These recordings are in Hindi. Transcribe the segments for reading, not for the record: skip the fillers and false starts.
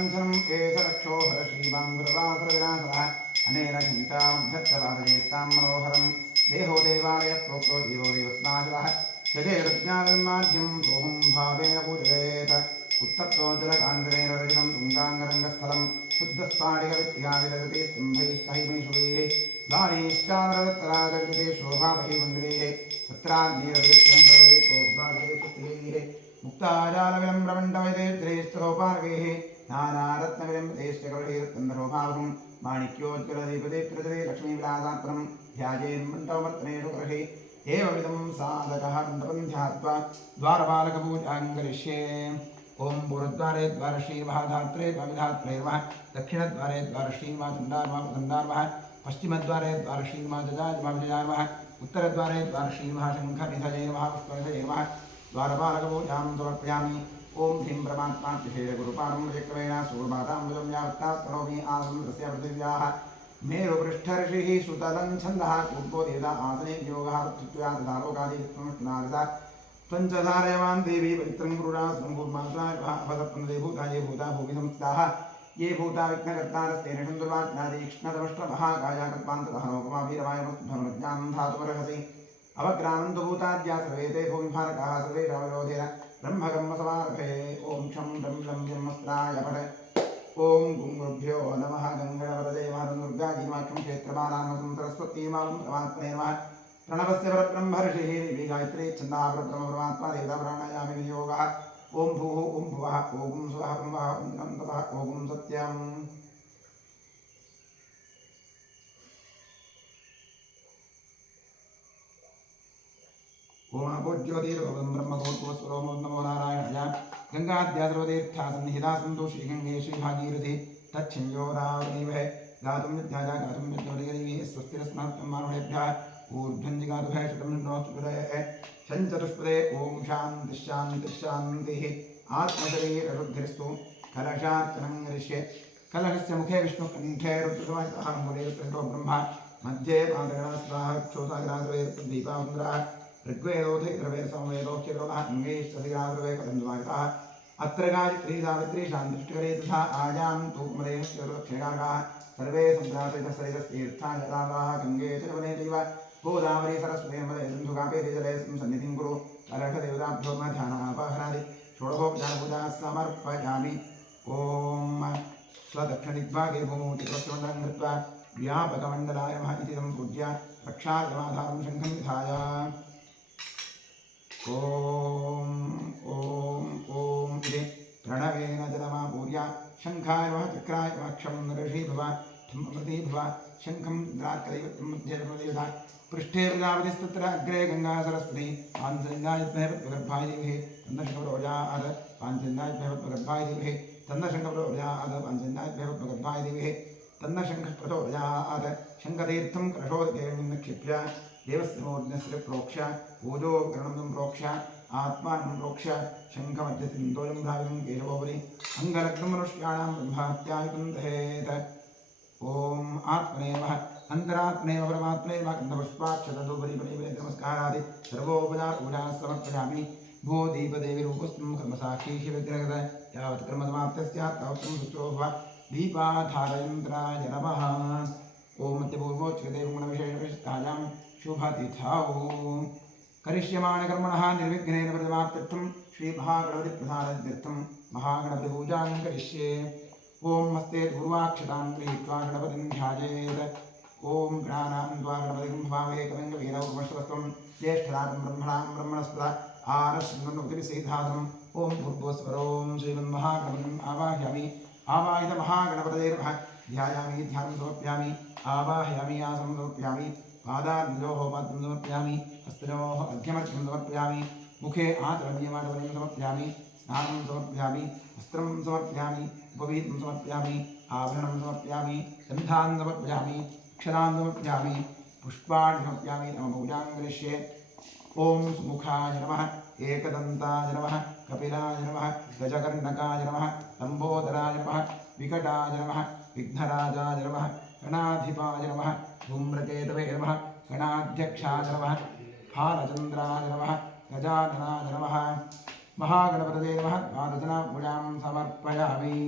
काञ्चनं एषरक्षो हर श्रीवाङ्गुरवासरविनाशः अनेन चिन्तामभ्यर्थवादयेत्तां मनोहरं देहो देवालयः प्रोक्तो जीवो देवस्नाशः यजेरज्ञानमाद्यं सोऽहं भावेन पूजयेत् उत्तप्तो जलकाङ्गरेण रजनं तुङ्गाङ्गरङ्गस्थलं शुद्धस्फाटिकविद्या विरजते स्तम्भैश्चैमेषुवैः दानीश्चामरवत्तराजगृते शोभावहि मण्डितेः तत्राग्निरवित्रङ्गवरे प्रोद्भासते सुस्तिभिः मुक्ताजालविलम्ब्रमण्डवैदेद्रेष्टोपानकैः नानारत्नविलम्बतेश्चकवैरत्तन्दरोभावं माणिक्योज्ज्वलदीपदे प्रजते लक्ष्मीविलासात्मनं ध्यायेन्मण्डवमर्तनेषु करहे एवमिदं साधकः मण्डपं ध्यात्वा द्वारपालकपूजां करिष्ये। ओं पूर्वद्वारे द्वारश्रीमहाधात्रे द्वाविधात्रे नमः दक्षिणद्वारे द्वारश्रीमहाचण्डार्मः पश्चिमद्वारे द्वारश्रीमहाजजार्मः उत्तरद्वारे द्वारश्रीमहाशङ्खनिधये नमः पुष्पनिधये नमः द्वारपालकपूजां समर्पयामि। ओं ह्रीं परमात्माभ्यषेदगुरुपादं विचक्रमेण सूर्माताम्बुजं यावत्तात् प्रणोमि आसं तस्य पृथिव्याः मेरुपृष्ठऋषिः सुतलं छन्दः पूर्वो देवता आसने योगः पृथ्व्या तथा लोकादिविष्णुनादिता त्वञ्चधारयवान् देवी पवित्रं गुरुरास्तं भूर्मासापदपन्दे भूताये भूता भूमि संस्थिताः ये भूता विघ्नकर्तारस्तेन शन्दुर्वाज्ञादीक्ष्णदमष्ट्रमहाकाया कल्पान्ततः नौकमाभिरवायमज्ञानं धातुमर्हसि अवग्रामन्तु भूताद्या सर्वे ते भूमिभारकाः सर्वे रामयोधेन ब्रह्मकर्मसमारभे। ॐ क्षं डं लं ब्रह्मस्त्राय पठ ओं गुरुभ्यो नमः गंगणवरदे दुर्गाजीमाक्षं क्षेत्रमालामसं सरस्वतीमालं परमात्मने नमः प्रणवस्य परब्रह्म ऋषिः देवी गायत्री छन्दः परब्रह्म परमात्मा देवता प्राणायामि विनियोगः ओं भूः ओं भुवः ओं स्वः ब्रह्मः ओं तपः ओं सत्यम्। ओम आपोज्योतिर्भवं ब्रह्मभूतस्वरोमो नमो नारायणाय गंगाद्यासर्वतीर्थासन्निहिता सन्तु श्रीगंगे श्रीभागीरथी तच्छंयोरावतीमहे गातुं विद्याजा गातुं विद्योतिगरीः स्वस्तिरस्मात् मानवेभ्यः ऊर्ध्वञ्जिगातुभे शतं नोऽस्तुभ्यः शञ्चतुष्पदे ॐ शान्तिः शान्तिः शान्तिः आत्मशरीरशुद्धिरस्तु। कलशार्चनं करिष्ये। कलशस्य मुखे विष्णुकण्ठे रुद्रसमाहितः मूले रुद्रशिरो ब्रह्मा मध्ये मातृगणास्वाहक्षोसाग्रासुरेर्दीपावन्द्राः ऋग्वेदोधे द्रवेदसमवेदोच्यरोधः अङ्गैश्चसिरासुरवे कदन्द्वारिताः अत्र गायत्री सावित्री शान्तिष्ठकरे तथा आयां तु कुमरेश्वरक्षेणागाः सर्वे सम्प्रासितः सरितस्तीर्थाः यथाः गङ्गे च वने चैव गोदावरी सरस्वती नर्मदे सिन्धुकावेरी जले सन्निधिं कुरु। कलशदेवताभ्यो ध्यानापहरादि षोडशोपचारपूजाः समर्पयामि। ॐ स्वदक्षिणदिग्भागे भूमौतिप्रचण्डं कृत्वा व्यापकमण्डलाय नमः इति सम्पूज्य रक्षार्थमाधारं शङ्खं विधाय ॐ इति प्रणवेन जलमापूर्य शङ्खाय नमः चक्राय नमः क्षं नरषि भव धम्मृति भव शङ्खं द्राकदैवतं मध्ये देवता पृष्ठे प्रजापतिस्तत्र अग्रे गङ्गा सरस्वती पाञ्चलिङ्गायुद्महे पद्मगर्भाय देवहे तन्नशङ्करोजाद पाञ्चलिङ्गायुद्महे पद्मगर्भाय देवहे तन्नशङ्करोजाद पाञ्चलिङ्गायुद्महे पद्मगर्भाय देवहे तन्नशङ्खप्रचोदयात् शङ्खतीर्थं कलशोदकेन निक्षिप्य देवस्य मूर्धन्यस्य प्रोक्ष पूजोपकरणं प्रोक्ष आत्मानं प्रोक्ष शङ्खमध्यसिन्दोयं धावितं केशवोपरि अङ्गलग्नं मनुष्याणां ब्रह्महत्यायुतं दहेत्। ॐ आत्मने नमः अन्तरात्मने परमात्मने नमः गन्धपुष्पाक्षतधूपदीपदीपे नमस्कारादि सर्वोपचारपूजाः समर्पयामि। भो दीपदेवीरूपस्थं कर्मसाक्षी शिवग्रहगत यावत् कर्मसमाप्तिः स्यात् तावत् शुचोः दीपाधारयन्त्राय नमः। ॐ मध्यपूर्वोच्चदेवगुणविशेषविशिष्टायां शुभतिथौ करिष्यमाणकर्मणः निर्विघ्नेन प्रतिमाप्त्यर्थं श्रीमहागणपतिप्रसादत्यर्थं महागणपतिपूजां करिष्ये। ॐ हस्ते पूर्वाक्षतां गृहीत्वा गणपतिं ध्यायेत्। ॐ गणानां द्वा गणपतिं भवामहे कविं कवीरौर्वश्वस्त्वं ज्येष्ठराजं ब्रह्मणां ब्रह्मणस्पदा आनश्वन्नोतिभिसीधातम्। ॐ भूर्भुवस्वरों श्रीमन्महागणपतिम् आवाहयामि। आवाहित महागणपतये ध्यायामि ध्यानं समर्पयामि। आवाहयामि आसनं समर्पयामि। पादाभ्योः पात्रं समर्पयामि। हस्तयोः अर्घ्यमर्घ्यं समर्पयामि। मुखे आचरण्यमाचरणं समर्पयामि। स्नानं समर्पयामि। वस्त्रं समर्पयामि। उपवीतं समर्पयामि। आभरणं समर्पयामि। गन्धान् समर्पयामि। अक्षरान् समर्पयामि। पुष्पाणि समर्पयामि। नमः पूजां करिष्ये। ॐ सुमुखाय नमः। एकदन्ताय नमः। कपिलाय नमः। गजकर्णकाय नमः। लम्बोदराय नमः। विकटाय नमः। विघ्नराजाय नमः। गणाधिपाय नमः। धूम्रकेतवे नमः। गणाध्यक्षाय नमः। फालचन्द्राय नमः। गजाननाय नमः। महागणपतये नमः। द्वादशनापूजां समर्पयामि।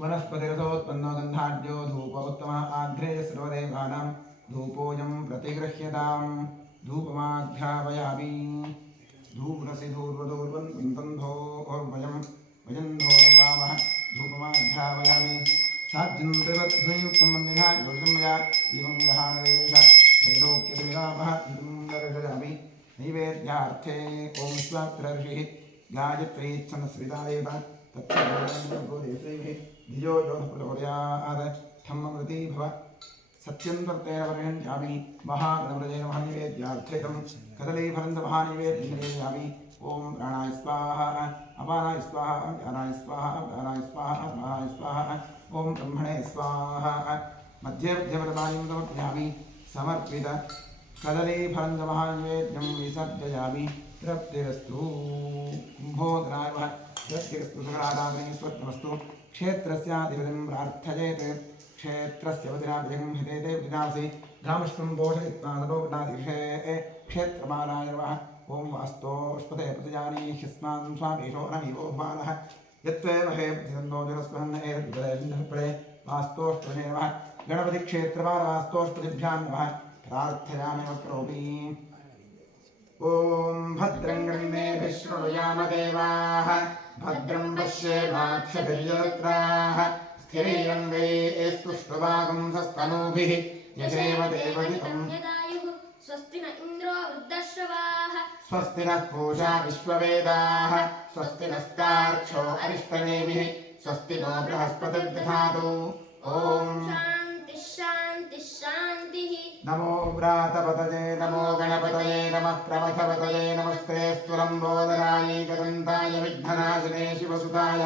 वनस्पतिरसोत्पन्नो गन्धाढ्यो धूपोत्तमः आघ्रेय सर्वदेवानां धूपोऽयं प्रतिगृह्यताम् धूपमाघ्रापयामि धूपरसि धूर्वधूर्वन् पिन्तन्धोर्वयं वयन्धोर्वामः धूपमाघ्रापयामि साज्यं त्रिवध्वयुक्तं मन्दिरः योजितं मया एवं ग्रहाणदेश त्रैलोक्यविरामः इदं दर्शयामि नैवेद्यार्थे ॐ विश्वात्र ऋषिः गायत्री छन्दस्विता देवता तत्त्वदेवैः धियो यो प्रचोदयात् ठम्ममृती भव सत्यं तत्तेन परिहन्यामि महागणपतये नमः नैवेद्यार्थेकं कदलीफलं महानैवेद्ययामि ॐ प्राणाय स्वाहा अपानाय स्वाहा व्यानाय स्वाहा व्यानाय स्वाहा स्वाहाय स्वाहा ॐ ब्रह्मणे स्वाहा मध्ये मध्यवर्तानि समर्पयामि समर्पित कदलीफलं महानैवेद्यं विसर्जयामि तृप्तिरस्तु कुम्भोदराय नमः तृप्तिरस्तु सकलादाने स्वत्नमस्तु क्षेत्रस्याधिपतिं प्रार्थयेत् क्षेत्रस्य वदिनाभिषेकं हितेते विनासि ग्रामश्वं पोषयित्वा सर्वोपनातिषे क्षेत्रमालाय नमः ॐ वास्तोष्पते प्रतिजानी ह्यस्मान् स्वामीशो नमीवो बालः यत्त्वेव हे प्रतिसन्दो जलस्वहन् एतद्विपदे वास्तोष्पदे नमः गणपतिक्षेत्रपालवास्तोष्पदिभ्यां नमः प्रार्थयामि वक्रोमि ॐ भद्रं गण्डेभिः शृणुयाम देवाः भद्रं पश्येमाक्षभिर्यजत्राः स्थिरैरङ्गैस्तुष्टुवागुंसस्तनूभिः यशेव देवहितं स्वस्ति न इन्द्रो वृद्धश्रवाः स्वस्ति नः पूषा विश्ववेदाः स्वस्ति नस्तार्क्ष्यो अरिष्टनेमिः स्वस्ति नो बृहस्पतिर्दधातु ॐ शान्तिः शान्तिः शान्तिः नमो व्रातपतये नमो गणपतये नमः प्रमथपतये नमस्ते स्तुलम्बोदराय गदन्ताय विघ्ननाशिने शिवसुताय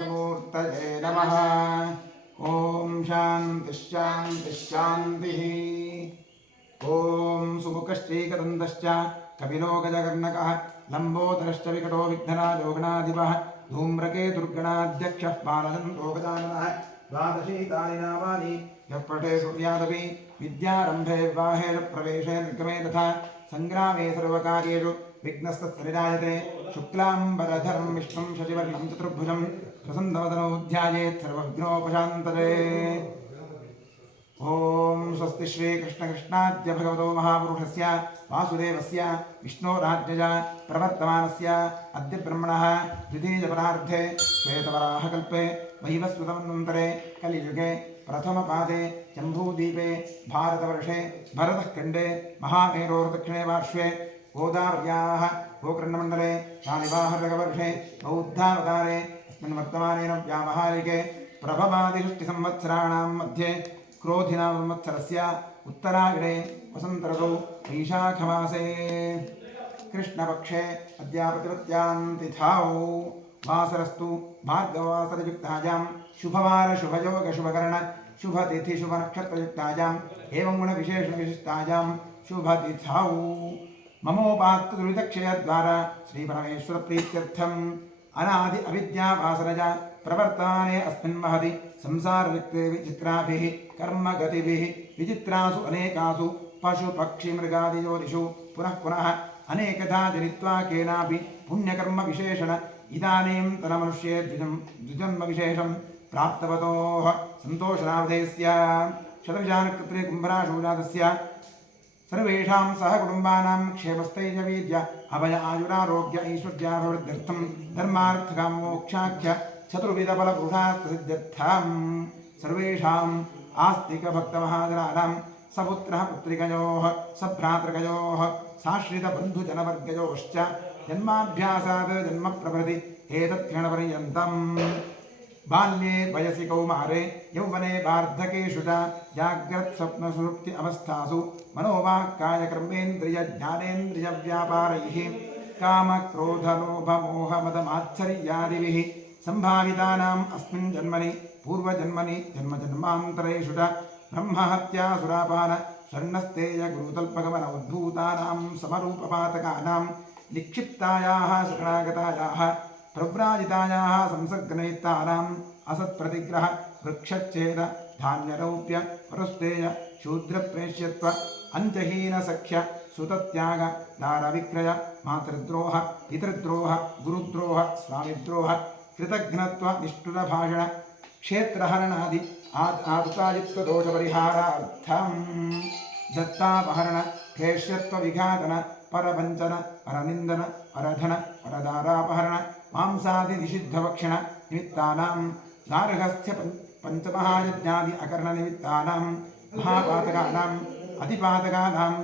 मूर्तये नमः ॐ शान्तिः शान्तिः शान्तिः ॐ सुमुखश्चैकदन्तश्च कपिलो गजकर्णकः लम्बोदरश्च विकटो विघ्नराजो गणाधिपः धूम्रके दुर्गणाध्यक्षः बालचन्द्रो गजाननः द्वादशीतानि नामानि यः पठे सूर्यादपि विद्यारम्भे विवाहे प्रवेशे निर्गमे तथा सङ्ग्रामे सर्वकार्येषु विघ्नस्तस्य निरायते शुक्लाम्बरधरं विष्णुं शशिवर्णं चतुर्भुजं प्रसन्नवदनो ध्यायेत् सर्वविघ्नोपशान्तये ॐ स्वस्ति श्रीकृष्णकृष्णाद्य भगवतो महापुरुषस्य वासुदेवस्य विष्णोराज्ञज प्रवर्तमानस्य अद्य ब्रह्मणः द्वितीयपरार्धे श्वेतवराहकल्पे वैवस्वतमन्वन्तरे कलियुगे प्रथमपादे जम्बूद्वीपे भारतवर्षे भरतखण्डे महामेरोर्दक्षिणे पार्श्वे गोदावर्याः गोकर्णमण्डले शालिवाहनवर्षे बौद्धावतारे अस्मिन् वर्तमानेन व्यावहारिके प्रभवादिषष्टिसंवत्सराणां मध्ये क्रोधिनामवत्सरस्य उत्तरायणे वसन्तऋतौ वैशाखमासे कृष्णपक्षे अद्यापतिवत्यां तिथौ वासरस्तु भार्गववासरयुक्तायां शुभवार शुभयोग शुभकर्ण शुभतिथि शुभनक्षत्रयुक्तायाम् एवं गुणविशेषविशिष्टायां शुभतिथौ ममोपात्तदुरितक्षयद्वारा श्रीपरमेश्वरप्रीत्यर्थम् अनादि अविद्यावासरजा प्रवर्तमाने अस्मिन् महति संसारयुक्ते विचित्राभिः कर्मगतिभिः विचित्रासु अनेकासु पशुपक्षिमृगादियोनिषु पुनः पुनः अनेकधा जनित्वा केनापि पुण्यकर्मविशेषण इदानीं तनमनुष्ये द्विजन्मविशेषं प्राप्तवतोः सन्तोषनावधेयस्य शतविजानकृत्रे कुम्भराशूजातस्य सर्वेषां सह कुटुम्बानां क्षेमस्थैर्यवीर्य अभय आयुरारोग्य ऐश्वर्याभिवृद्ध्यर्थं धर्मार्थकामोक्षाख्य चतुर्विधफलपुरुषार्थसिद्ध्यर्थं सर्वेषाम् आस्तिकभक्तमहाजनानां सपुत्रः पुत्रिकयोः सभ्रातृकयोः साश्रितबन्धुजनवर्गयोश्च जन्माभ्यासात् जन्मप्रभृति एतत्क्षणपर्यन्तम् बाल्ये वयसि कौमारे यौवने वार्धकेषु च जाग्रत्स्वप्नसुषुप्ति अवस्थासु मनोवाक्कायकर्मेन्द्रियज्ञानेन्द्रियव्यापारैः कामक्रोधलोभमोहमदमात्सर्यादिभिः सम्भावितानाम् अस्मिन् जन्मनि पूर्वजन्मनि जन्मजन्मान्तरेषु च ब्रह्महत्यासुरापान स्वर्णस्तेजगुरुतल्पगमन उद्भूतानां समरूपपातकानां निक्षिप्तायाः शरणागतायाः प्रव्राजितायाः संसर्गनिमित्तानाम् असत्प्रतिग्रह वृक्षच्छेद धान्यरौप्य परुस्तेय शूद्रप्रेष्यत्व अन्त्यहीनसख्य सुतत्याग दारविक्रय मातृद्रोह पितृद्रोह गुरुद्रोह स्वामिद्रोह कृतघ्नत्व निष्ठुरभाषण क्षेत्रहरणादि आदुतायुक्तदोषपरिहारार्थं दत्तापहरण प्रेष्यत्वविघातन परवञ्चन परनिन्दन परधन परदारापहरण मांसादिनिषिद्धभक्षण निमित्तानां नारहस्य पञ्चमहायज्ञादि अकरणनिमित्तानां महापातकानाम् अतिपातकानाम्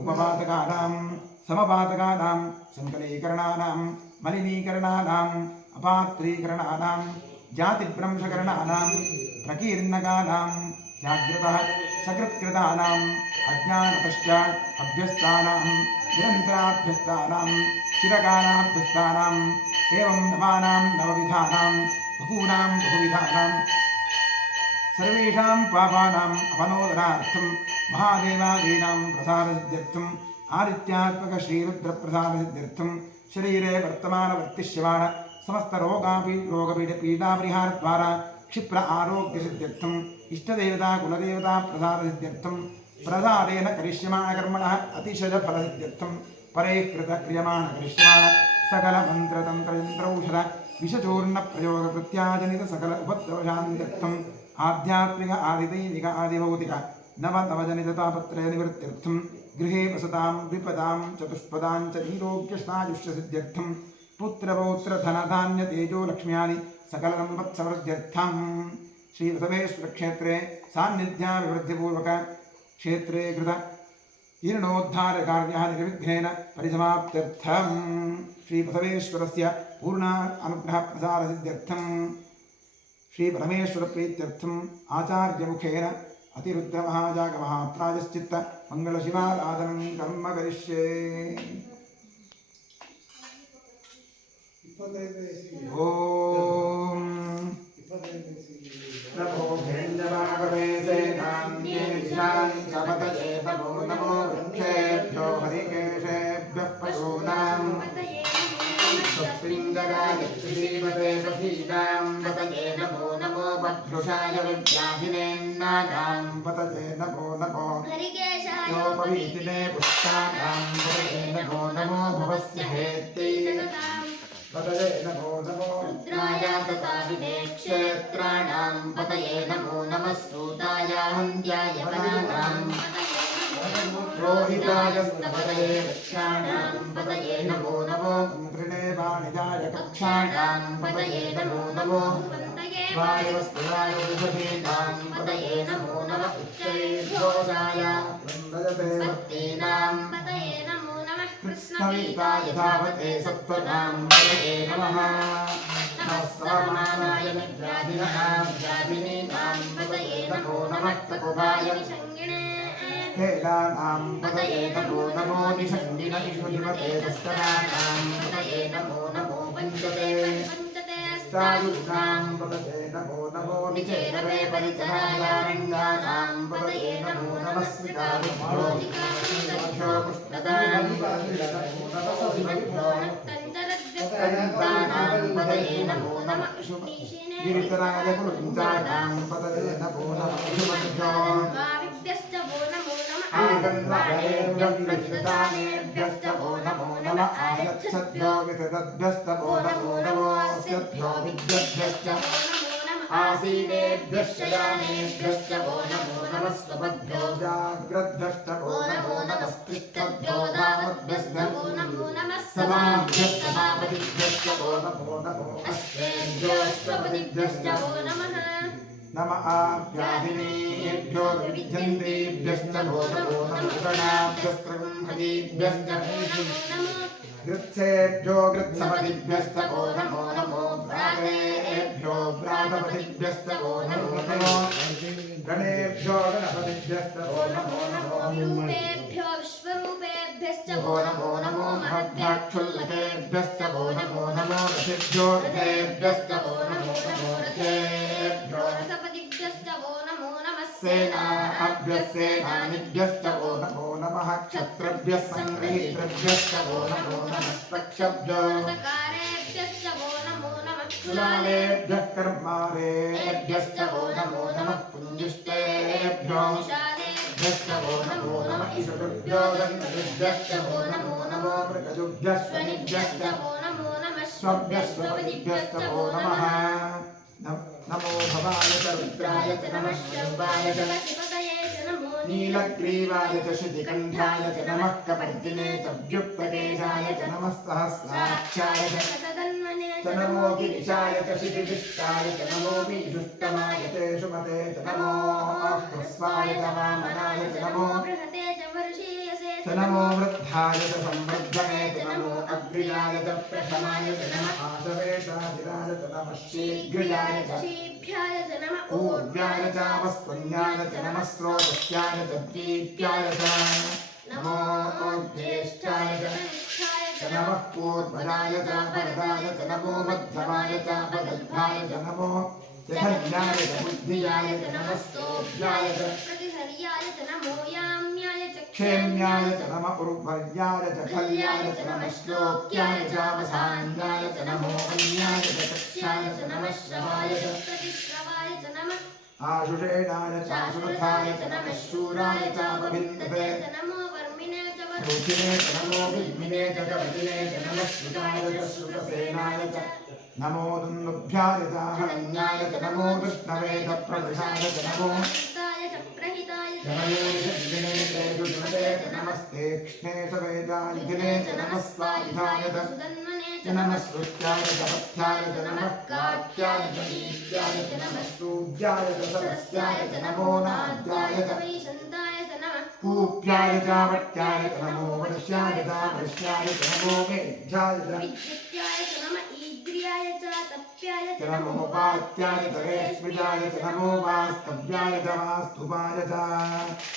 उपपातकानां समपातकानां सङ्कलीकरणानां मलिनीकरणानाम् अपात्रीकरणानां जातिभ्रंशकरणानां प्रकीर्णकानां जाग्रतः सकृत्कृतानाम् अज्ञानतश्च अभ्यस्तानां निरन्तराभ्यस्तानां चिरकालाभ्यस्तानाम् एवं नवानां नवविधानां बहूनां बहुविधानां सर्वेषां पापानाम् अपनोदनार्थं महादेवादीनां प्रसादसिद्ध्यर्थम् आदित्यात्मकश्रीरुद्रप्रसादसिद्ध्यर्थं शरीरे वर्तमानवर्तिष्यमाण समस्तरोगपीडपीडापरिहारद्वारा क्षिप्र आरोग्यसिद्ध्यर्थम् इष्टदेवता कुलदेवता प्रसादसिद्ध्यर्थं प्रसादेन करिष्यमाणकर्मणः अतिशयफलसिद्ध्यर्थं परैः कृतक्रियमाणकरिष्यमाण सकलमन्त्रतन्त्रयन्त्रौषध विषचूर्णप्रयोगप्रत्याजनित सकल उपद्रवशान्त्यर्थम् आध्यात्मिक आदिदैविक आदिभौतिक नवनवजनिततापत्रयनिवृत्त्यर्थं गृहे वसतां विपदां चतुष्पदां च नीरोग्यस्नायुष्यसिद्ध्यर्थं पुत्रपौत्रधनधान्यतेजो लक्ष्म्यादि सकलसम्पत्समृद्ध्यर्थं श्रीबसवेश्वरक्षेत्रे सान्निध्याभिवृद्धिपूर्वक क्षेत्रे कृत जीर्णोद्धारकार्यः निर्विघ्नेन परिसमाप्त्यर्थं श्रीबसवेश्वरस्य पूर्णा अनुग्रहप्रसादसिद्ध्यर्थं श्रीपरमेश्वरप्रीत्यर्थम् आचार्यमुखेन अतिरुद्रमहाजागमहात्रायश्चित्त मङ्गलशिवाराधनं कर्म करिष्ये। ॐ नमो भेञ्जमागवे सेनान्ये दिशानि सपतये नमो नमो वृक्षेभ्यो हरिकेशेभ्यः पशूनां स्वस्तिङ्गराय श्रीमते पथीनां पतये नमो नमो बभ्रुषाय विद्याहिनेन्नागां पतये नमो नमो योपवीतिने पुष्टानां पतये नमो नमो भवस्य हेत्यै पतये नमो नमो रुद्राय तथाविने क्षेत्राणां पतये नमो नमः सूताय हन्त्याय वनानां रोहिताय स्तपतये वृक्षाणां पतये नमो नमो मन्त्रिणे वाणिजाय कक्षाणां पतये नमो नमो वायुवस्तुवाय विभूतीनां पतये नमो नमः उच्चैर्घोषाय वृन्दयते पतये नमो नमः कृष्णवीताय धावते सत्त्वनां पतये नमः नमस्समानाय व्याधिनीनां पतये नमो नमः तपोभाय खेलानां पतये नमो नमो निषङ्गिन इषुधिपते दुष्कराणां पतये नमो नमो पञ्चते स्थायुनां पतये नमो नमो निचेरवे परिचरायारण्यानां पतये नमो नमः स्विकारुभ्यो पुष्णदां पतये नमो नमः गिरितराय कुरुञ्चानां पतये नमो नमः शुभभ्यो आगन्वानेभ्यश्च वो नमो नमः आयच्छद्भ्यो विततद्भ्यश्च वो नमो नमो अस्यभ्यो विद्यभ्यश्च आसीनेभ्यश्च यानेभ्यश्च वो नमो नमः स्वपद्भ्यो जाग्रद्भ्यश्च वो नमो नमः स्पृष्टभ्यो धावद्भ्यश्च वो नमो नमः समाभ्यश्च समापतिभ्यश्च वो नमो नमो अष्टेभ्योऽष्टपतिभ्यश्च वो नमः नम आभ्याहिनेभ्यो विविध्यन्तेभ्यश्च वो नमो नमः गणाभ्यस्त्रगुंहतीभ्यश्च गृत्सेभ्यो गृत्सपतिभ्यश्च वो नमो नमो भ्रातेभ्यो भ्रातपतिभ्यश्च वो नमो नमो गणेभ्यो गणपतिभ्यश्च वो नमो नमो विरूपेभ्यो विश्वरूपेभ्यश्च वो नमो नमो महद्भ्याक्षुल्लकेभ्यश्च वो नमो नमो रथेभ्यो रथेभ्यश्च वो नमो नमो रथेभ्यो रथपतिभ्यश्च वो नमो नमः सेनाभ्यस्सेनानिभ्यश्च वो नमो नमः क्षत्रभ्यः सङ्गृहीतृभ्यश्च वो नमो नमः पक्षभ्यो रथकारेभ्यश्च वो नमो नमः कुलालेभ्यः कर्मारेभ्यश्च वो नमो नमः पुञ्जिष्टेभ्यो भ्यश्च वो नमो नमः ईशुभ्यो गन्धर्भ्यश्च वो नमो नमो मृगजुभ्यः स्वनिभ्यश्च वो नमो नमः स्वभ्यः स्वपतिभ्यश्च वो नमः नमो भव भवाय च रुद्राय च नमः शम्भाय च शिवतये च नमो नीलग्रीवाय च श्रुतिकण्ठाय च नमः कपर्दिने च व्युक्तकेशाय च नमः सहस्राक्षाय च तदन्मने च नमो गिरिशाय च शितिविष्टाय च नमो मीजुष्टमाय च शुमते च नमो ह्रस्वाय च वामनाय च नमो बृहते च वर्षीयसे च नमो वृद्धाय च संवर्धने च नमो अग्र्याय च प्रथमाय च नमः आशवेशाधिराय च नमः शीघ्राय च शीभ्याय च नमः ऊर्व्याय च वस्त्वन्याय च नमः स्रोतस्याय च दीप्याय च नमो ज्येष्ठाय च नमः पूर्वजाय च वरदाय च नमो मध्यमाय च वगल्भाय च नमो जघन्याय च बुद्धियाय च नमः सोऽभ्याय च प्रतिहर्याय च नमो याम्याय च क्षेम्याय च नमः उर्वर्याय च खल्याय च नमः श्लोक्याय च वसान्याय च नमो अन्याय च कक्ष्याय च नमः श्रवाय च प्रतिश्रवाय च नमः आशुषेणाय च आशुरथाय च नमः शूराय च विन्दते अपविन्दते च नमो वर्मिणे च रुचिने च नमो विद्मिने च कवचिने च नमः श्रुताय च श्रुतसेनाय च नमो दुन्दुभ्याय च हरण्याय च नमो विष्णवे च प्रदशाय च नमो हिताय च प्रहिताय च जनमेजने च दुर्मते च नमस्ते क्ष्णे च वेदानिधिने च नमः स्वायुधाय च सुदन्मने च नमः श्रुत्याय च पथ्याय च नमः काट्याय च दीप्याय च नमः सूर्याय च सरस्याय च नमो नाद्याय च वैशन्ताय च नमः कूप्याय च वट्याय च नमो वृष्याय च वृष्याय च नमो मेघ्याय च विद्युत्याय च नमः ईद्र्याय च तप्याय च च नमो वात्याय च रेश्मिजाय च नमो वास्तव्याय च वास्तुवाय च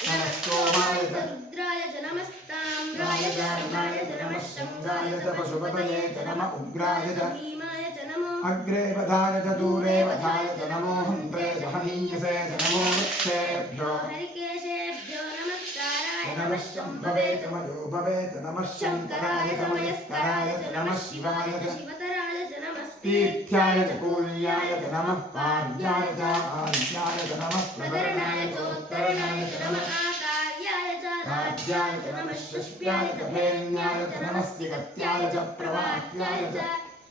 नमः सोमाय च रुद्राय च नमस्ताम्राय राय च अर्णाय च नमः शङ्गाय च पशुपतये च नमः उग्राय च भीमाय च नमो अग्रे वधाय च दूरे वधाय च नमो हन्त्रे च हनीयसे च नमो वृक्षेभ्यो हरिकेशेभ्यो नमस्काराय च नमः शम्भवे च मयोभवे च नमः शङ्कराय च मयस्कराय च नमः शिवाय च शिवतराय च नमस्ते तीर्थ्याय च कूल्याय च नमः पार्याय च आर्याय च नमः प्रकरणाय चोत्तरणाय च नमः आकार्याय च राज्याय च नमः शष्प्याय च भेन्याय च नमः सिगत्याय च प्रवाह्याय च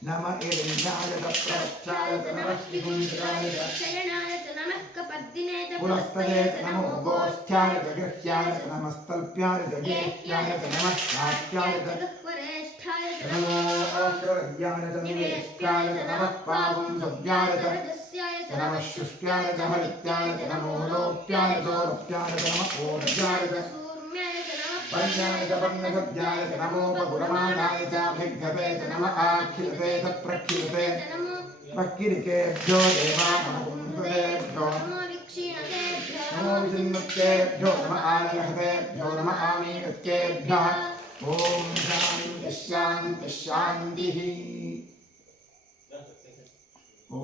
नमः एलिन्याय च प्रवक्षाय च नमः विगुञ्जराय च शयनाय च नमः कपर्दिने च पुरस्तये च नमो गोष्ठ्याय च गृह्याय च नमस्तल्प्याय च गेह्याय च नमः सात्याय च गह्वरेष्ठाय च नमो अग्रव्याय च निवेष्ट्याय च नमः पावंसव्याय च रजस्याय च नमः शुष्क्याय च हरित्याय च नमो लोप्याय चोरप्याय च नमः ओर्जाय च सूर्म्याय च नमः पर्याय च वर्णसद्याय च नमोपगुरमाणाय च भिघ्नते च नमः आखिलते च प्रखिलते च नमो प्रकिरिकेभ्यो देवामनुपुंसुतेभ्यो नमो विक्षीणतेभ्यो नमो विचिन्नुक्तेभ्यो नमः आलहतेभ्यो नमः आमीकृत्येभ्यः ॐ शान्तिः शान्तिः शान्तिः ॐ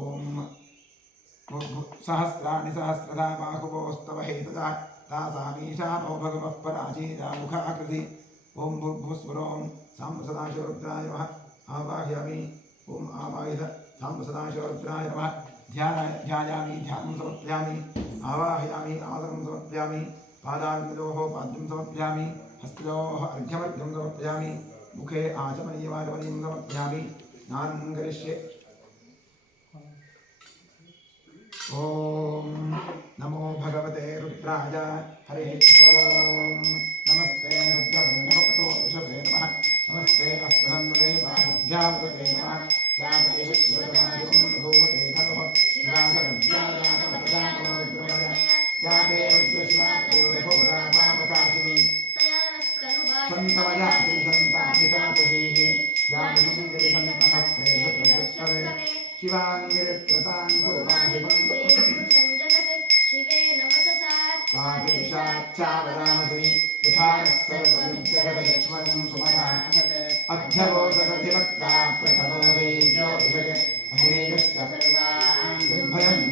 सहस्राणि सहस्रधा बाहुवोस्तव हेतदा तासामीशानो भगवः पराचीजा मुखाकृति ॐ भूर्भुवस्वरों साम्बसदाशिवरुद्राय नमः आवाहयामि ॐ आवाहित साम्बसदाशिवरुद्राय नमः ध्यायामि ध्यानं समर्पयामि आवाहयामि आदरं समर्पयामि पादाभ्योः पाद्यं समर्पयामि हस्तयोः अर्घ्यमर्घ्यं समर्पयामि मुखे आचमनीयमाचमनीयं समर्पयामि स्नानं करिष्ये ॐ नमो भगवते रुद्राय हरिः ॐ नमस्ते रुद्रवृन्दवतो ऋषभे नमः नमस्ते अस्तहन्वते बाहुभ्यावते नमः यावते शिवतमायुं भूवते धनुः शिवासरभ्यायातमतजानो रुद्रमय याते रुद्रशिवा पूर्वभोरा वामकाशिनी सन्तमयाति सन्ताभितातुषीः यामिषङ्गिरिसन्तहस्ते रुद्रशस्तवे शिवाङ्गिरित्रतां कुर्वाहिवं स्वादेशाच्चावदामसि यथा सर्वविद्यगतलक्ष्मणं सुमनः अध्यवोदधिवक्ता प्रथमो देव्यो अहेयश्च सर्वान्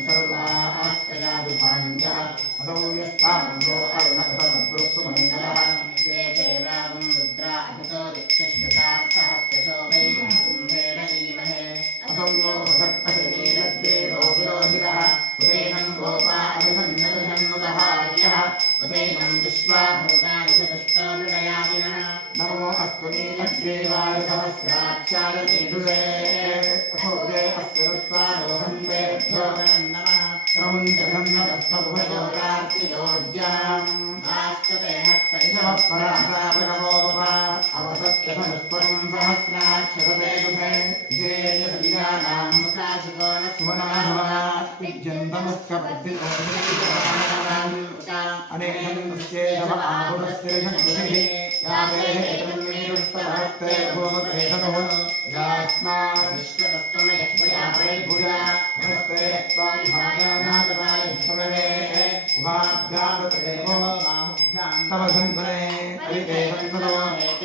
सर्वास्तया विभान्यः अतो यस्ताम्रो अरुणपदमपुरुषुमङ्गलः ये देवां रुद्रा अभितो दिक्षश्रुताः सहस्रशो वै कुम्भेन ईमहे असौ यो सर्पतिनीलग्रेरो विरोधितः उदेनं गोपा अभिसन्नरुषन्मुदहार्यः उदेनं विश्वाभूतानि चतुष्टो मृडयादिनः नमो अस्तु नीलग्रीवाय सहस्राक्षाय नीडुषे अथो उदे अस्य रुत्वा रोहन्तेभ्यो नमः पवञ्चरन्नकस्मभयोगार्तियोज्याम् आस्तुते परापरापगमोपा अवसत्यसमुष्पकं सहस्राक्षरते दुःखे विशेषशल्यानां सुमनाभवात्पिज्यन्तमुष्कपद्धिनोऽभिषेकवानाम् अनेकन्नश्चेदव आहुरस्त्रिषद्भिः यातेरेतन्मीरुष्टभक्ते भूमतेतनुः यास्मान् विश्वतत्त्वमयक्षया परिभुजा नमस्ते त्वां भागनाथाय विष्णवे उभाभ्यामतदेवो तव सन्धने परिदेवन्तो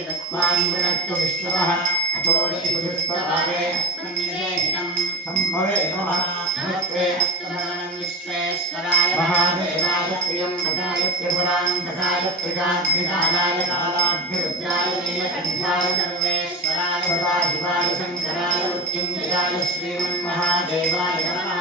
तस्मान् विनक्तु विष्णवः अतोऽयितु विष्णवारे सम्भवे नमः नमस्ते महादेवाय प्रियम्बकाय त्रिपुरान्तकाय त्रिकाग्निकालाय कालाग्निरुद्राय नीलकण्ठाय सर्वेश्वराय सदाशिवाय शङ्कराय मृत्युञ्जयाय श्रीमन्महादेवाय नमः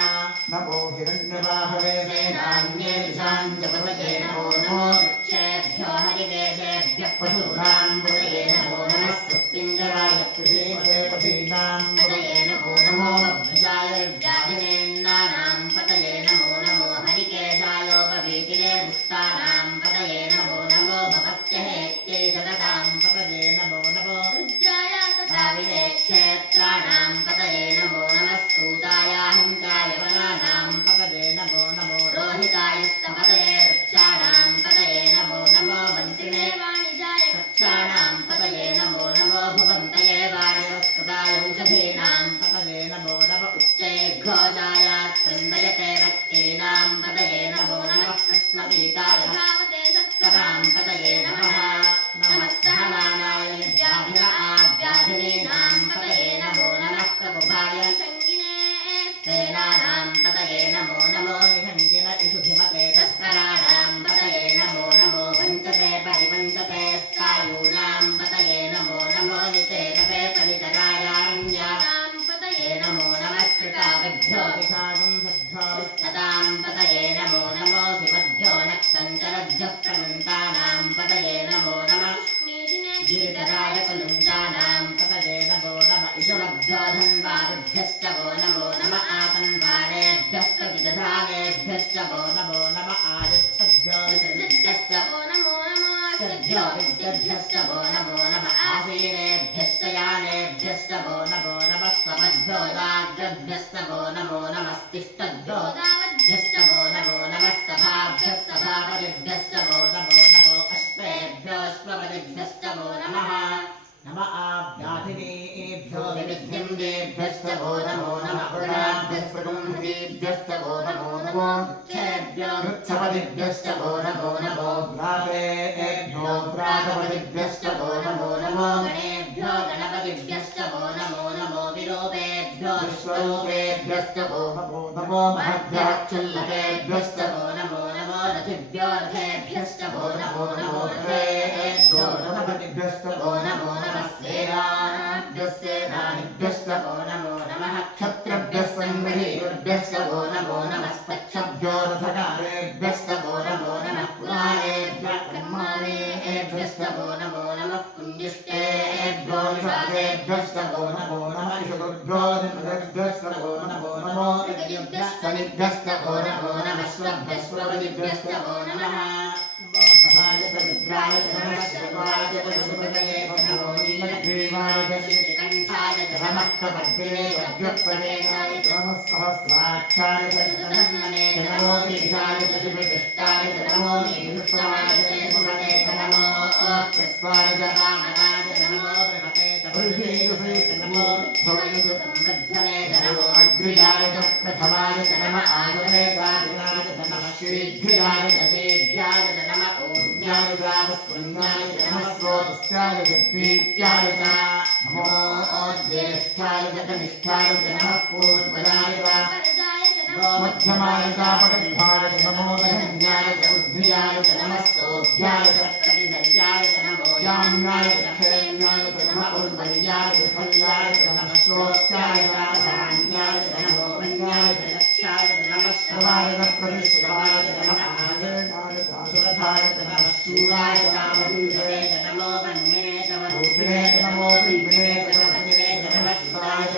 नमो हिरण्यवाहवे सेनान्ये दिशां च पतये नमो नमो वृक्षेभ्यो हरिकेशेभ्यः पशूनां पतये नमो नमः स्वस्तिञ्जराय कृषीमते पशूनां पतये नमो नमो भद्राय व्याधिनेन्नानां पतये नमो नमो हरिकेशायोपवीतिने पुष्टानां पतये नमो नमो भवस्य हेत्यै जगतां पतये नमो नमो रुद्राय तथाविने क्षेत्राणां पतये नमो नमः सूताय हन्ताय वनानां पतये नमो नमो रोहिताय स्तपतये वृक्षाणां पतये नमो नमो मन्त्रिणे वाणिजाय कक्षाणां पतये नमो नमो भुवन्तये वारयस्कृताय औषधीनां पतये नमो नमो उच्चैर्घोषाय क्रन्दयते भक्तीनां पतये नमो नमः कृष्णपीताय धावते सत्करां पतये नमः नमः सहमानाय व्याधिनीनां पतये नमो नमः प्रभुभाय शङ्गिने सेनानां पतये नमो नमो निषङ्गिन इषुधिमते तस्कराणां पतये नमो नमो वञ्चते परिवञ्चते स्थायूनां पतये नमो नमो नितेरवे परितरायारण्यानां पतये नमो नमः कृताविभ्यो विभागं सद्भ्यो विष्णतां पतये नमो नमो शिवभ्यो नक्षञ्चरभ्यः प्रमन्तानां पतये नमो नमः गिरिधराय कुलुञ्जानां पतये नमो नमः इषुमभ्यो धन्वादिभ्यश्च वो नमो नमः आतन्वानेभ्यः प्रतिदधानेभ्यश्च वो नमो नमः आदिच्छद्भ्यो विसृज्यश्च वो नमो नमः सद्भ्यो विद्यभ्यश्च वो नमो नमः आसीनेभ्यश्च यानेभ्यश्च वो नमो नमः स्वमद्भ्यो दाग्रभ्यश्च वो नमो नमः तिष्ठद्भ्यो दावद्भ्यश्च वो नमो नमः सभाभ्यश्च सभापतिभ्यश्च वो नमो नमो अश्वेभ्योऽश्वपतिभ्यश्च वो नमः नमः आभ्याधिनेभ्यो विविध्यन्देभ्यश्च वो नमो नमः पुराभ्यस्त्वगुंभीभ्यश्च वो नमो नमो क्षेभ्यो वृत्सपतिभ्यश्च वो नमो नमो भ्रातेभ्यो भ्रातपतिभ्यश्च वो नमो नमो गणेभ्यो गणपतिभ्यश्च वो नमो नमो विरूपेभ्यो विश्वरूपेभ्यश्च वो नमो नमो महद्भ्यः क्षुल्लकेभ्यश्च वो नमो नमो रथिभ्यो रथेभ्यश्च वो नमो नमो रथेभ्यो रथपतिभ्यश्च वो नमो नमः सेनानिभ्यश्च वो नमो नमः क्षत्रभ्यः संग्रहीतृभ्यश्च वो नमो नमः पक्षभ्यो रथकारेभ्यश्च वो नमो नमः पुराणेभ्यः ब्रह्माणेभ्यश्च वो नमो नमः पुण्यष्टेभ्यो निषादेभ्यश्च वो नमो नमः ऋषभ्यो निषभ्यश्च वो नमो नमो शनिभ्यश्च वो नमो नमः स्वभ्यश्वपतिभ्यश्च वो नमः सभाय प्रविद्राय नमः शिवाय पशुपतये नमो नीलग्रीवाय श्रीकण्ठाय नमः प्रपद्ये वज्रप्रदेशाय नमः सहस्राक्षाय धन्वने नमो दीर्घाय शिवकृष्टाय नमो नीलकृष्णाय सुमते नमो कृष्णाय रामनाय नमो प्रमते तपुर्षेयसे नमो भवन्तु समृद्धने नमो अग्र्याय च प्रथमाय नमः आयुर्वेदाय नमः शीघ्राय दशेभ्याय नमः ऊर्ध्याय च स्पृङ्गाय नमः स्रोतस्याय जगदीप्याय च नमो ज्येष्ठाय च कनिष्ठाय नमः पूर्वजाय च मध्यमाय च पटभ्याय च नमो दधन्याय च बुद्ध्याय च नमः सोऽभ्याय च प्रतिधर्याय च नमो याम्याय च क्षेम्याय च नमः उर्वर्याय च खल्याय च नमः श्रोत्याय च धान्याय च नमो वन्याय च लक्ष्याय च नमः श्रवाय च प्रतिश्रवाय च नमः आजनाय च आसुरथाय च नमः शूराय च महीषे च नमो वन्मे च वरूथिने च नमो प्रीमिने च वन्दिने च नमः श्रुताय च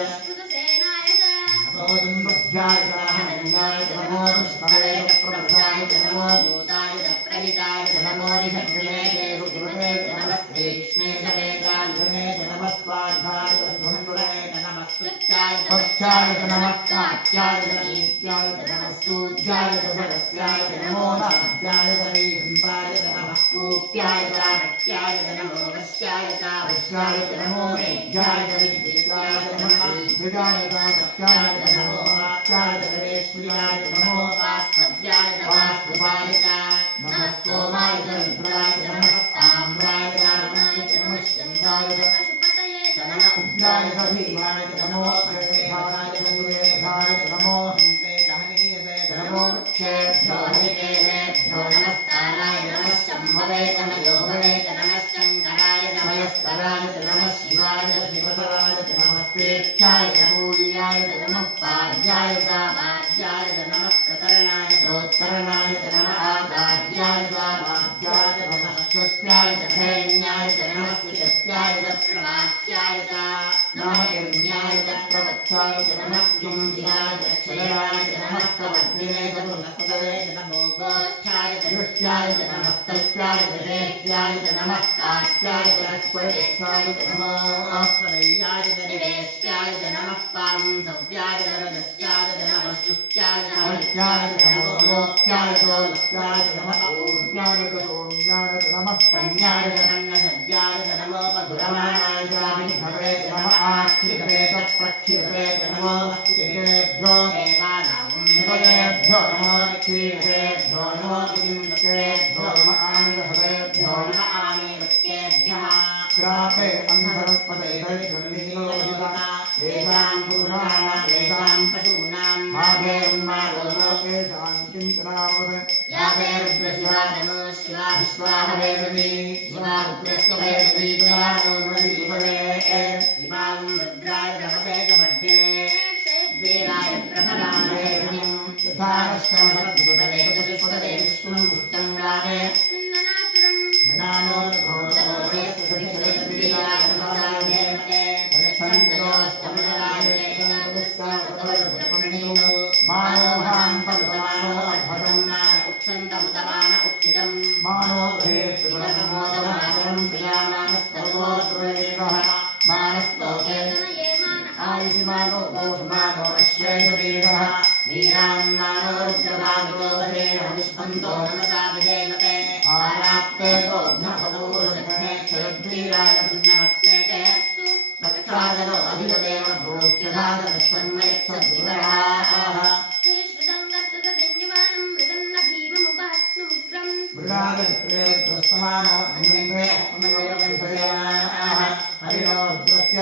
नमो दुन्दुभ्याय च हिरण्याय च नमो विष्णवे च प्रभुजाय च नमो दूताय च प्रहिताय च नमो निषङ्गिने च सुकृते च नमस्ते कृष्णे च वेदायुधने च नमः स्वाध्याय च धनुर्धुरने च नमः स्तुत्याय च पथ्याय च नमः कात्याय च कीर्त्याय च नमः स्तुत्याय च सरस्याय च नमो नाद्याय च वैहंसाय च नमः कूप्याय च भट्याय च नमो वश्याय च वश्याय च नमो मेघ्याय च विद्युत्याय च नमः विद्याय च सत्याय च नमो वाक्याय च गणेश्वर्याय च नमो वास्तव्याय च वास्तुपाय च नमः सोमाय च रुद्राय च नमः ताम्राय च वामनाय च नमः शङ्गाय च पशुपतये च नमः उग्राय च भीमाय च नमो अग्रमेधाय च दुर्वेधाय च नमो हन्ते च हनीयसे च नमो वृक्षेभ्यो हरिकेशेभ्यो नमस्काराय नमः शम्भवे च मयोभवे च नमः शङ्कराय च नमस्काराय च नमः शिवाय च शिवतराय च नमस्तेभ्याय च मूल्याय च नमः पाद्याय च वाद्याय च नमः प्रकरणाय च उत्तरणाय च नमः आगाद्याय च वाद्याय च नमः षष्ट्याय च धैन्याय च नमः सिकत्याय च प्रवाक्याय च नमः यज्ञाय च प्रवत्याय च नमः युञ्जिनाय च क्षयाय च नमः कवर्धिने च पुनस्तवे च नमो गोष्ठाय च दृष्ट्याय च नमः कल्प्याय च देह्याय च नमः कात्याय च अश्वरेष्ठाय च नमो प्रदय्याय च निवेष्ट्याय च नमः पांसव्याय च रजस्याय च नमः शुष्ट्याय च हरित्याय च नमो लोप्याय च लोप्याय च नमः ऊर्ध्याय च सोम्याय च नमः पन्याय च पन्नसद्याय च नमो गुरमाणाय च विघ्नवे च नमः आक्षिपते च प्रक्षिपते च नमो क्षितेभ्यो शिवतेभ्यो नमो क्षीरेभ्यो नमो विन्दकेभ्यो नमः आनन्दहरेभ्यो नमः आनेवत्केभ्यः श्रापे अन्धरस्पते दैर्घ्यलीलोहिता येषां पुरुषाणां येषां पशूनां माभेर्मादो लोकेषां चिन्तनावत् याते रुद्रशिवा तनो शिवा विश्वाहवे नदी शिवारुद्रस्वभे नदी तदानो नदी उपवे इमां रुद्राय तपसे कपट्टिने वीराय प्रभराय यथा नश्यमदद्भुतवे चतुष्पदे विष्णुं पुष्टं रामे घृणानोर्घोषोदे सदिशरद्वीराय नमः देवते मानो अभटं उक्षन्तमुतमान उक्षितम् मानो भेत्रिपुरमोदमाचरं प्रियामानस्तवोद्रेकः मानस्तोके आयुषिमानो गोषमानो अश्वैषवीरः वीरान्मानो रुद्रभागो वधेन निष्पन्तो नमसा विधेनते आराप्ते गोघ्नपदोषघ्ने क्षयद्वीराय नमस्ते ते रक्षादनो अधिगदेव भूष्यदाद विश्वन्मयच्छद्विवराः मृगादत्रेद्रस्तमानो अन्यन्द्रे अस्मयोगन्धयाः हरिणो रुद्रस्य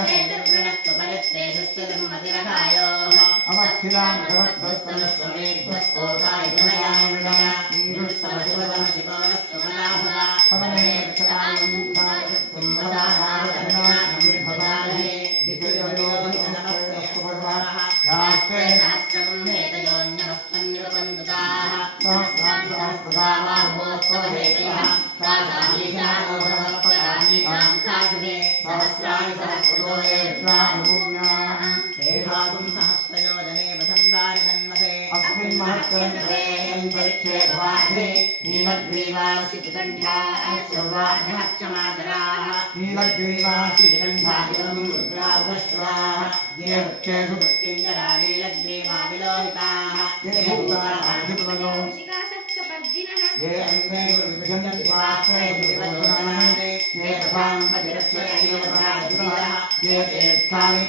अवस्थितां भगवद्भस्तनश्वमेध्वस्तोकाय गुणयामिनः नीरुष्टमशिवतमशिवनश्वमनाभवा पवने रक्षतां भवामहे विजययोगनमस्तेस्तुभर्वाः यास्ते सहस्रं हेतयोन्यमस्मन्निवबन्धुकाः सहस्रांसहस्रदामाभोस्तवहेतयः साधामीशानोरमपरामीकां काशुभे सहस्राणि सहस्रदोये रुद्रानुभूम्याः तेषां सहस्रयोजने वसन्तानि तन्मते अस्मिन् महत्करन्त्रे अन्तरिक्षे भवाधे नीलग्रीवाशितिकण्ठा सर्वाभ्यक्षमाचराः नीलग्रीवाशितिकण्ठादिकं रुद्रावश्वाः ये वृक्षेषु किञ्जरा नीलग्रीवा विलोहिताः ये भूतानाधिपतयो ये अन्ये विभजन्ति पात्रे विभजनानि ये तथां प्रतिरक्षयेवराजितः ये तीर्थानि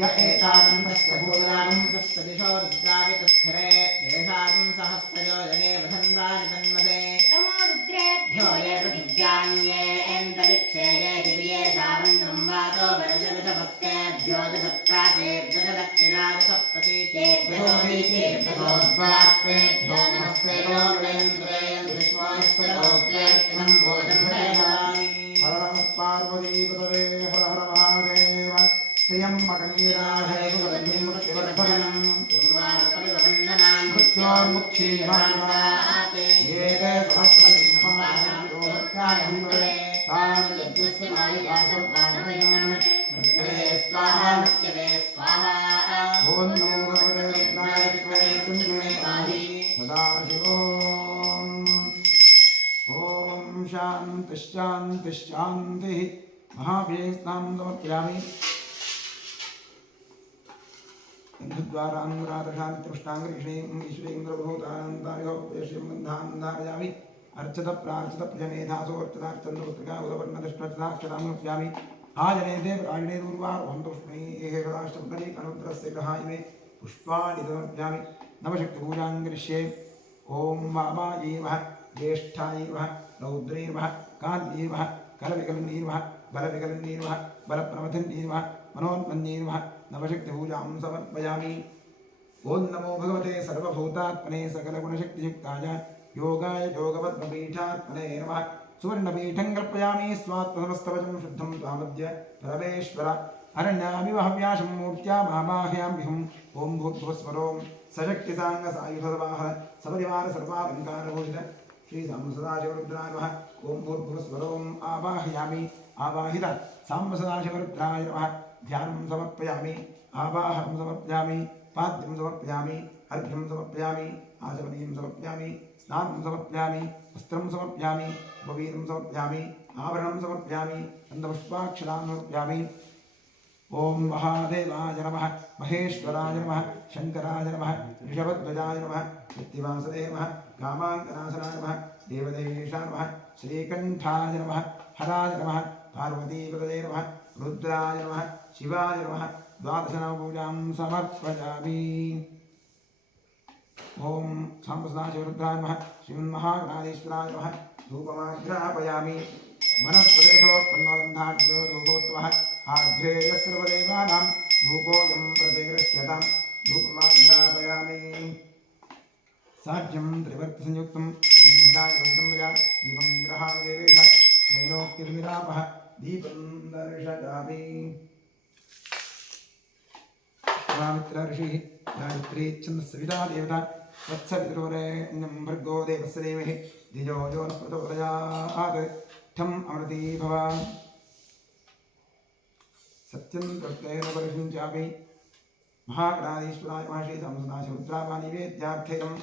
य एतावन्तस्य भूयागं सदिशो रुद्रावितस्थिरे येषां सहस्रयोजने वसन्तानि तन्मते नमो रुद्रेभ्यो भ्यो ये पृथिव्यान्ये एन्तरिक्षे ये दिव्ये सावन्नं वातो वर्षदशभक्तेभ्यो दशप्रातेभ्यो दक्षिणादशप्रतीतेभ्यो वीतेभ्योद्वाक्तेभ्यो नमस्ते लोकेन्द्रेयं विश्वास्पदोक्तेष्टिनं भोजं प्रयामि हर नमः पार्वतीपतये हर हर महादेव त्र्यम्बकमीराहे सुगन्धिं मृत्युवर्धनं मृत्योर्मुक्षीयमानवाते ये ते सहस्रलिङ्गमानयोत्यायं भवे तान् यज्ञस्य मायिकासर्वाणवयं मृत्यवे स्वाहा स्वाहा ॐ नमो भगवते शान्तिः महाभिषेक स्नानं समर्पयामि गन्धद्वाराङ्गरातशान्तिपुष्टाङ्गरीषीं ईश्वरेन्द्रभूतानन्दार्योपदेशीं गन्धान् धारयामि अर्चित प्रार्चित प्रियमेधासोर्चितार्चन्द्रपुत्रिका उदवर्णदष्टचिताक्षरामर्पयामि आजने देवराजने दूर्वारोहन्तुष्मै एकेकदाष्टपुत्री कनुद्रस्य ग्रहाय पुष्पाणि समर्पयामि नवशक्तिपूजां करिष्ये ॐ वामायैवः ज्येष्ठायैवः रौद्रैर्वः कान्यैवः कलविकलनीर्वः बलविकलनीर्वः बलप्रमथिन्नीर्वः मनोन्मन्यैर्वः नवशक्तिपूजां समर्पयामि ॐ नमो भगवते सर्वभूतात्मने सकलगुणशक्तियुक्ताय योगाय योगपद्मपीठात्मने नमः सुवर्णपीठं कल्पयामि स्वात्मसमस्तवचं शुद्धं त्वामद्य परमेश्वर अरण्याभिवहव्याशं मूर्त्या मामाह्याम्बिहुम् ॐ भूद्भुवस्वरों सशक्तिसाङ्गसायुधवाह सपरिवार सर्वालङ्कारभूषित श्रीसांसदाशिवरुद्राय नमः ॐ भूद्भुवस्वरों आवाहयामि आवाहित साम्बसदाशिवरुद्राय नमः ध्यानं समर्पयामि आवाहनं समर्पयामि पाद्यं समर्पयामि अर्घ्यं समर्पयामि आचमनीयं समर्पयामि स्नानं समर्पयामि वस्त्रं समर्पयामि उपवीतं समर्पयामि आभरणं समर्पयामि गन्धपुष्पाक्षरां समर्पयामि ॐ महादेवाय नमः महेश्वराय नमः शङ्कराय नमः ऋषभध्वजाय नमः कृत्तिवासदे नमः कामाङ्कनाशनाय नमः देवदेवेशाय नमः श्रीकण्ठाय नमः हराय नमः पार्वतीपतये नमः रुद्राय नमः शिवाय नमः द्वादशनामपूजां समर्पयामि ॐ साम्बसदाशिवरुद्राय नमः श्रीमन्महागणाधीश्वराय नमः धूपमाग्रापयामि वनस्पतिसोत्पन्नगन्धाढ्यो धूपोत्तमः आघ्रेय सर्वदेवानां धूपोऽयं प्रतिगृह्यतां धूपमाग्रापयामि साध्यं त्रिवर्तिसंयुक्तं अन्यदायवृद्धं मया दीपं ग्रहादेवेश त्रैलोक्यतिमिरापः दीपं दर्शयामि विश्वामित्र ऋषिः गायत्री छन्दस्सविता देवता वत्सवितुरेण्यं भर्गो देवस्य देवः धियो यो न प्रचोदयात् ठम् अमृती भव सत्यं तत्तेन परिषुञ्चापि महागणाधीश्वराय महर्षि संसदाशिवरुद्रावानिवेद्यार्थेयं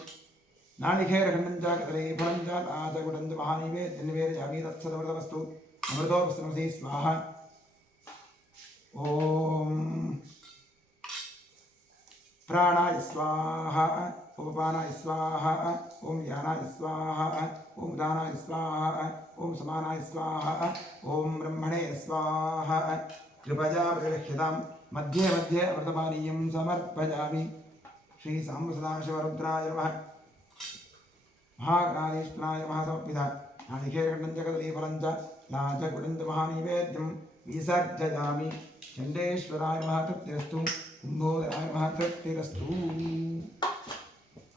नारिकेलखण्डं च कदलीफलं च ताचकुटं च महानिवेद्यनिवेदयामि तत्सदमृतमस्तु अमृतोपस्तमसि स्वाहा ॐ प्राणाय स्वाहा उपपानाय स्वाहा ॐ यानाय स्वाहा ॐ दानाय स्वाहा ॐ समानाय स्वाहा ॐ ब्रह्मणे स्वाहा कृपया परिरक्ष्यतां मध्ये मध्ये अमृतपानीयं समर्पयामि श्रीसाम्बसदाशिवरुद्राय नमः महागणाधीश्वराय नमः समर्पिता नारिकेलखण्डं च कदलीफलं च लाचकुटं च महानिवेद्यं विसर्जयामि चण्डेश्वराय नमः तृप्तिरस्तु कुम्भोदराय नमः तृप्तिरस्तु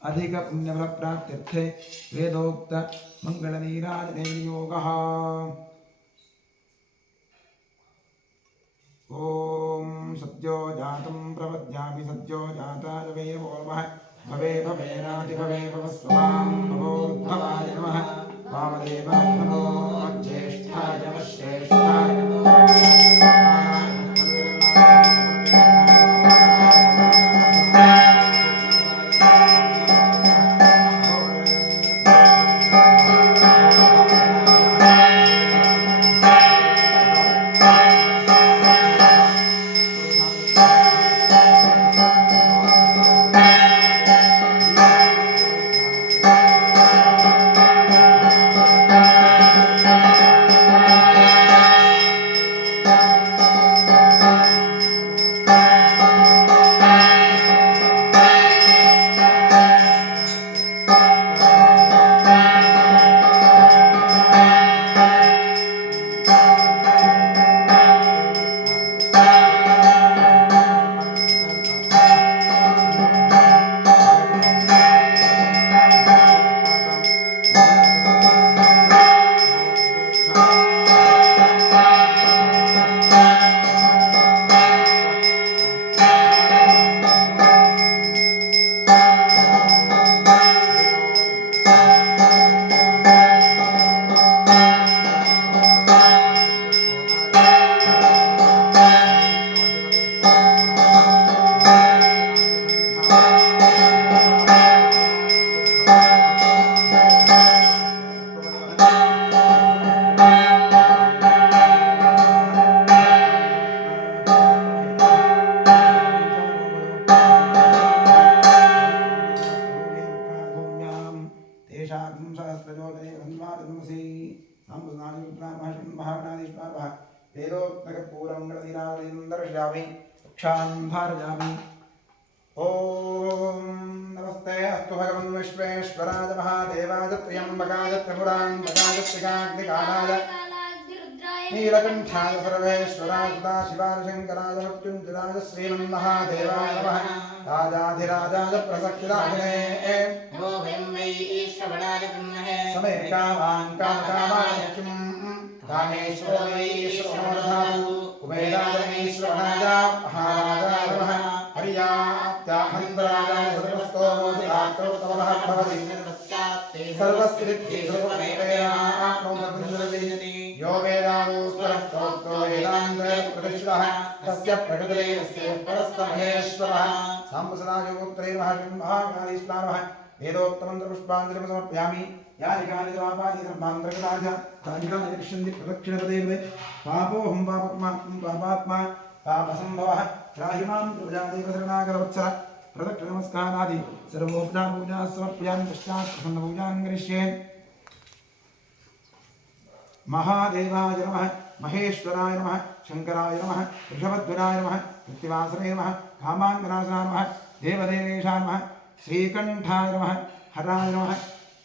अधिक पुण्यफलप्राप्त्यर्थे वेदोक्त मङ्गलनीराजने विनियोगः ॐ सद्यो जातं प्रपद्यामि सद्यो जाताय वै नमो नमः भवे भवेनातिभवे भवस्वतां भवोद्भवाय नमः वामदेवाय नमो ज्येष्ठाय श्रेष्ठाय नमो सहस्रजोदने वन्वादमसि महागणाधीश्वरः वेदोक्तकपूरं गणधिराजन्दर्शयामि क्षान् धारयामि ॐ नमस्ते अस्तु भगवन् विश्वेश्वराय महादेवाय त्र्यम्बकाय त्रिपुरान्तकाय त्रिकाग्निकालाय नीलकण्ठाय सर्वेश्वराय सदाशिवाय शङ्कराय मृत्युञ्जयाय श्रीमन्महादेवाय नमः राजाधिराजाय प्रसक्तिराजने समे कामान् कामकामाय कामेश्वरो वैश्वरो कुबेराजनेश्वराय महाराजाय नमः हरियात्याहन्तराजाय सर्वस्तोमोदिरात्रौतमः भवति सर्वस्थितिः सर्वमेवयाप्नोति यो वेदानुस्वरस्तोक्तो वेदान्तप्रतिष्ठितः तस्य प्रकृतिरेस्य परस्तमहेश्वरः साम्बसदायोगोत्तरे महाकालीश्वरः वेदोक्तमन्त्रपुष्पाञ्जलिं समर्पयामि यानि कानि पापानि धर्मान्तर्गतानि तानि कानि दृश्यन्ति प्रदक्षिणपदे पापोऽहं पापात्मा पापसम्भवः त्राहि मां प्रजादेवशरणागतवत्सर प्रदक्षिणनमस्कारादि सर्वोपचारपूजाः समर्पयामि पश्चात् प्रसन्नपूजां करिष्ये महादेवाय नमः महेश्वराय नमः शङ्कराय नमः ऋषभध्वजाय नमः कृत्तिवासने नमः कामाङ्गनाशनाय नमः देवदेवेशाय नमः श्रीकण्ठाय नमः हराय नमः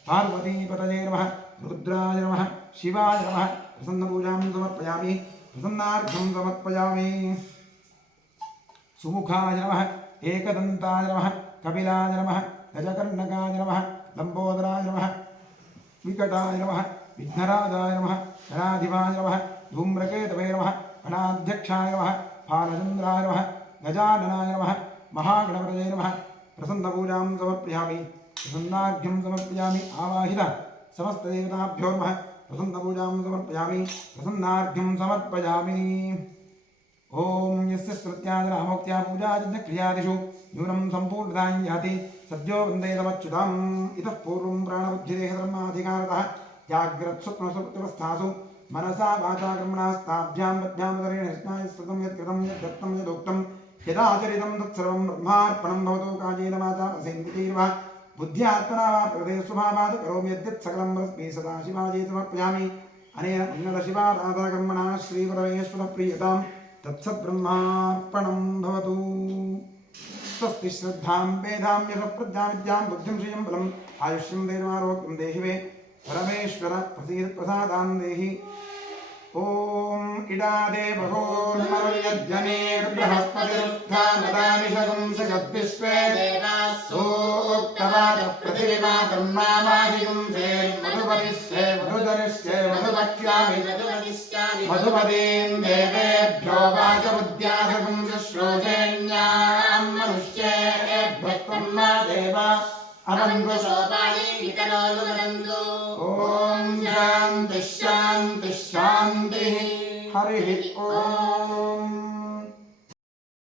पार्वतीपतये नमः रुद्राय नमः शिवाय नमः प्रसन्नपूजां समर्पयामि प्रसन्नार्घ्यं समर्पयामि सुमुखाय नमः एकदन्ताय नमः कपिलाय नमः गजकर्णकाय नमः लम्बोदराय नमः विकटाय नमः विघ्नराजाय नमः गणाधिपाय नमः धूम्रकेतवे नमः गणाध्यक्षाय नमः फालचन्द्राय नमः गजाननाय नमः महागणपतये नमः प्रसन्नपूजां समर्पयामि प्रसन्नार्घ्यं समर्पयामि आवाहित समस्तदेवताभ्यो नमः प्रसन्नपूजां समर्पयामि प्रसन्नार्घ्यं समर्पयामि ॐ यस्य स्तुत्याजनामोक्त्या पूजादिक्रियादिषु न्यूनं सम्पूर्णतां याति सद्यो वन्दे तमच्युताम् इतः पूर्वं प्राणबुद्धिदेहधर्माधिकारतः जाग्रत्स्वप्नसुप्तवस्थासु मनसा वाचा कर्मणास्ताभ्यां पद्भ्यां स्नाय स्मृतं यत्कृतं यद्दत्तं यदुक्तं यदाचरितं तत्सर्वं ब्रह्मार्पणं भवतो कायेन वाचा रसेन्द्रियैर्वा बुद्ध्यात्मना वा प्रकृते स्वभावात् करोमि यद्यत् सकलं परस्मै सदाशिवायै समर्पयामि अनेन मङ्गलशिवाराधनकर्मणा श्रीपरमेश्वरप्रीयतां तत्सद्ब्रह्मार्पणं भवतु स्वस्ति श्रद्धां वेदां यशप्रज्ञां विद्यां बुद्धिं श्रियं बलम् आयुष्यं देवारोग्यं देहि मे परमेश्वर प्रसादां देहि ॐ इडादे बृहस्पतिरुत्थामदानिशगं सगद्विश्वे सोक्तवादः पृथिवीमातं मामादिगं मधुपतिश्चे मधुधरिष्ये मधुभक्ष्यामि मधुपदीं देवेभ्यो वाचमुद्यासगं शुश्रूषेण्यां मनुष्येभ्यस्तं मा देवा अनन्तु शोभायै वितरोऽनुवदन्तु ॐ शान्तिः शान्तिः शान्तिः हरिः ॐ